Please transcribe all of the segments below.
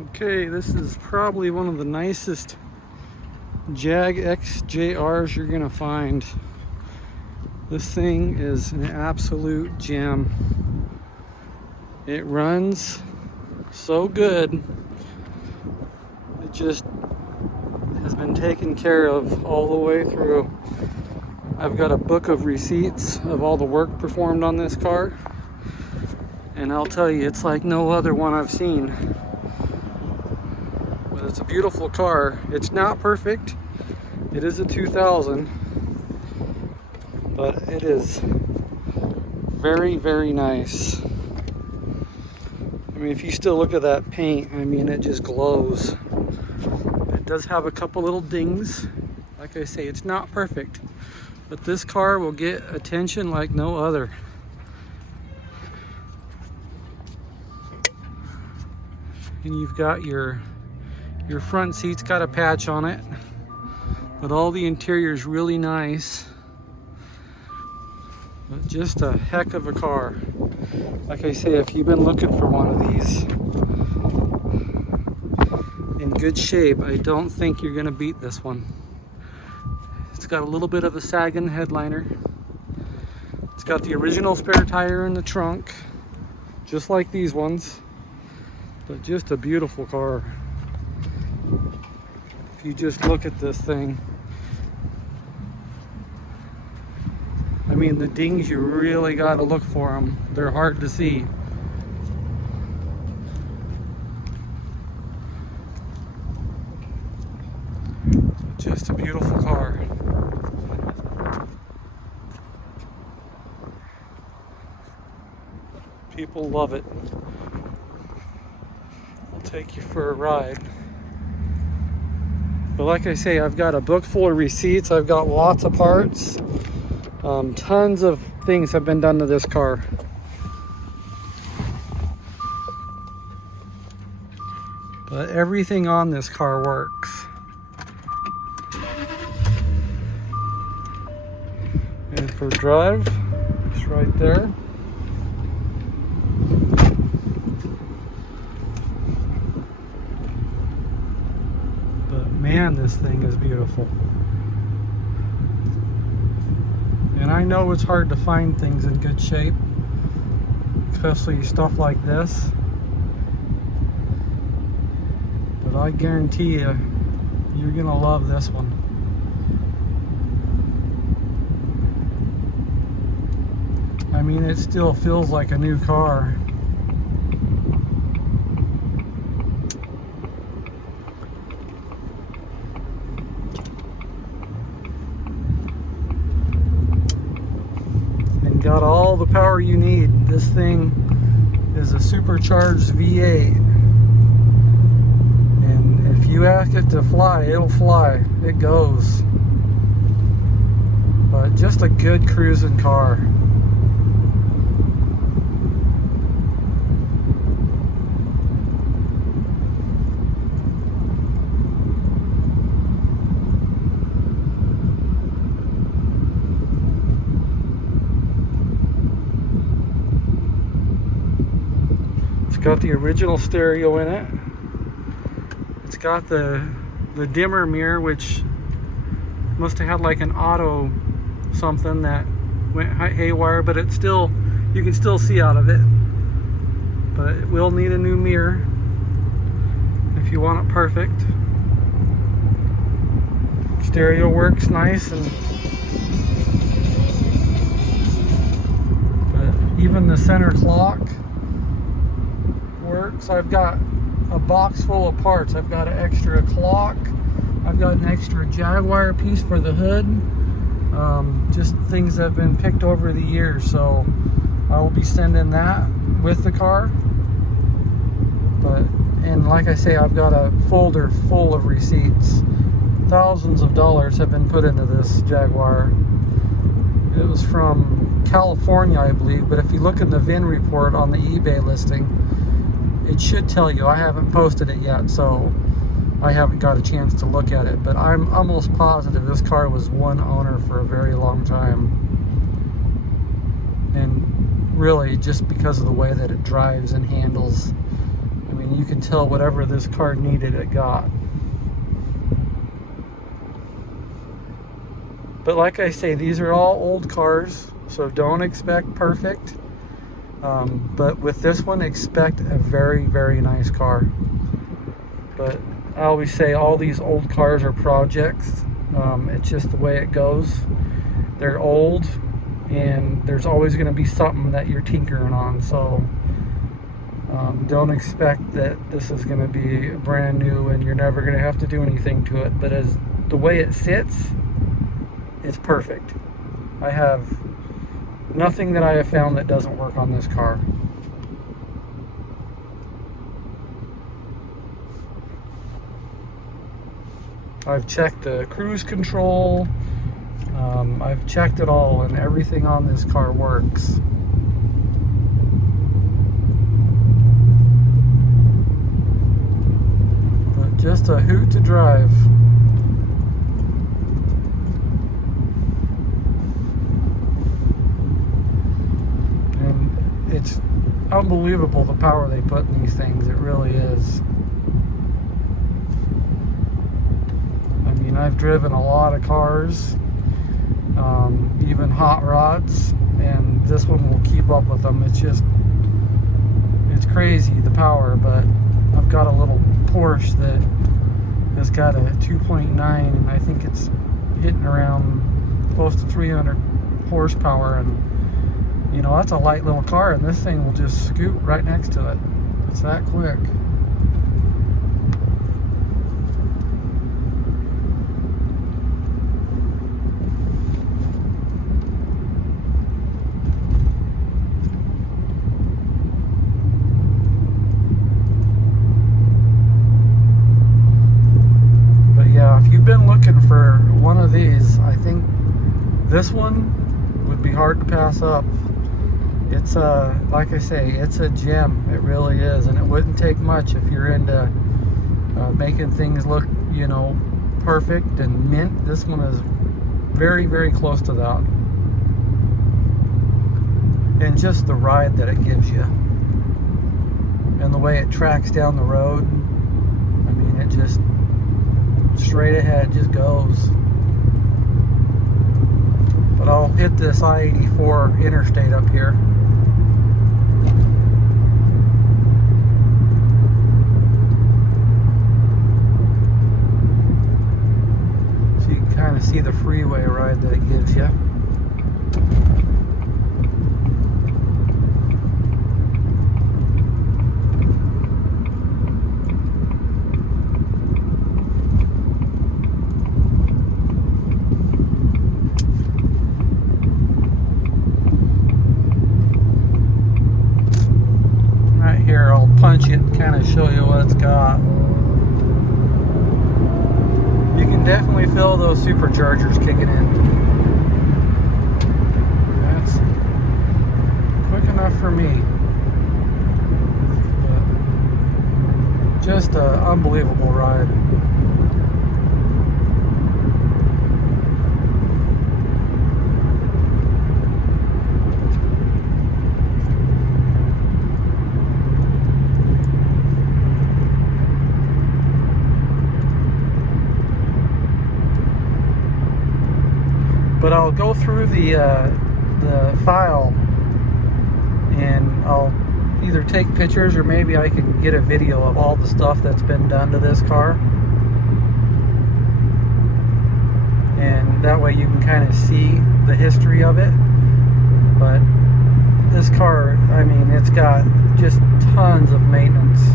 Okay, this is probably one of the nicest Jag XJRs you're gonna find. This thing is an absolute gem. It runs so good. It just has been taken care of all the way through. I've got a book of receipts of all the work performed on this car, and I'll tell you, it's like no other one I've seen. But it's a beautiful car. It's not perfect. It is a 2000, but it is very, very nice. I mean, if you still look at that paint, I mean, it just glows. It does have a couple little dings. Like I say, it's not perfect, but this car will get attention like no other. And you've got your front seat's got a patch on it, but all the interior is really nice. But just a heck of a car. Like I say, if you've been looking for one of these in good shape, I don't think you're gonna beat this one. It's got a little bit of a sagging headliner. It's got the original spare tire in the trunk, just like these ones, but just a beautiful car. If you just look at this thing, I mean, the dings, you really got to look for them. They're hard to see. Just a beautiful car. People love it. I'll take you for a ride. But like I say, I've got a book full of receipts. I've got lots of parts. Tons of things have been done to this car. But everything on this car works. And for drive, it's right there. But man, this thing is beautiful. And I know it's hard to find things in good shape, especially stuff like this. But I guarantee you, you're gonna love this one. I mean, it still feels like a new car. Got all the power you need. This thing is a supercharged V8, and if you ask it to fly, it'll fly. It goes. But just a good cruising car. It's got the original stereo in it. It's got the dimmer mirror, which must have had like an auto something that went haywire, but it's still, you can still see out of it. But it will need a new mirror if you want it perfect. Stereo works nice, and but even the center clock works. I've got a box full of parts. I've got an extra clock. I've got an extra Jaguar piece for the hood. Just things that have been picked over the years. So I will be sending that with the car. But, and like I say, I've got a folder full of receipts. Thousands of dollars have been put into this Jaguar. It was from California, I believe, but if you look in the VIN report on the eBay listing, it should tell you. I haven't posted it yet, so I haven't got a chance to look at it, but I'm almost positive this car was one owner for a very long time. And really, just because of the way that it drives and handles, I mean, you can tell whatever this car needed, it got. But like I say, these are all old cars, so don't expect perfect. But with this one, expect a very, very nice car. But I always say all these old cars are projects. It's just the way it goes. They're old, and there's always going to be something that you're tinkering on. So don't expect that this is going to be brand new and you're never going to have to do anything to it. But as the way it sits, it's perfect. I have nothing that I have found that doesn't work on this car. I've checked the cruise control. I've checked it all, and everything on this car works. But just a hoot to drive. And it's unbelievable the power they put in these things. It really is. I mean, I've driven a lot of cars, even hot rods, and this one will keep up with them. It's crazy, the power. But I've got a little Porsche that has got a 2.9, and I think it's hitting around close to 300 horsepower, and you know, that's a light little car, and this thing will just scoot right next to it. It's that quick. If you've been looking for one of these, I think this one would be hard to pass up. It's like I say, it's a gem. It really is, and it wouldn't take much if you're into making things look, you know, perfect and mint. This one is very, very close to that. And just the ride that it gives you, and the way it tracks down the road. I mean, it just straight ahead just goes. But I'll hit this I-84 interstate up here. So you can kind of see the freeway ride that it gives you. Here, I'll punch it and kind of show you what it's got. You can definitely feel those superchargers kicking in. That's quick enough for me. But just an unbelievable ride. But I'll go through the file, and I'll either take pictures or maybe I can get a video of all the stuff that's been done to this car, and that way you can kind of see the history of it. But this car, I mean, it's got just tons of maintenance.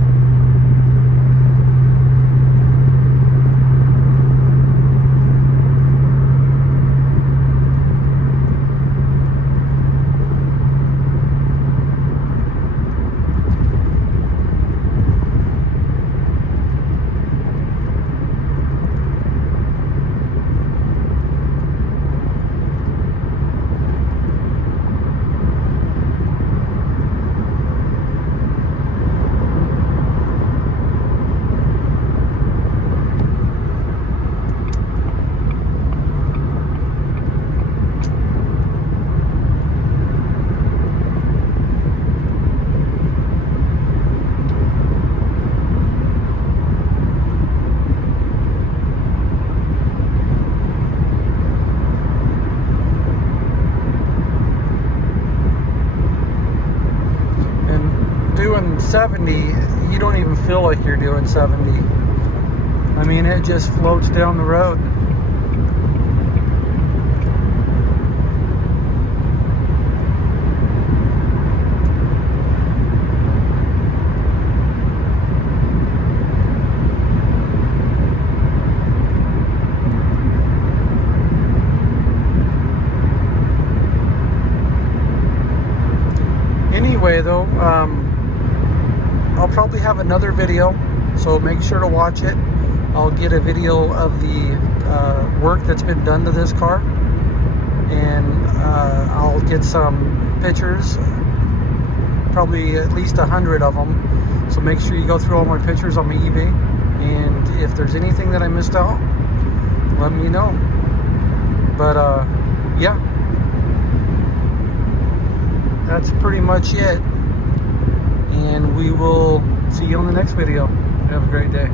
70, you don't even feel like you're doing 70. I mean, it just floats down the road. Anyway, though, I'll probably have another video, so make sure to watch it. I'll get a video of the work that's been done to this car, and I'll get some pictures, probably at least 100 of them. So make sure you go through all my pictures on my eBay, and if there's anything that I missed out, let me know. But yeah, that's pretty much it, and we will see you on the next video. Have a great day.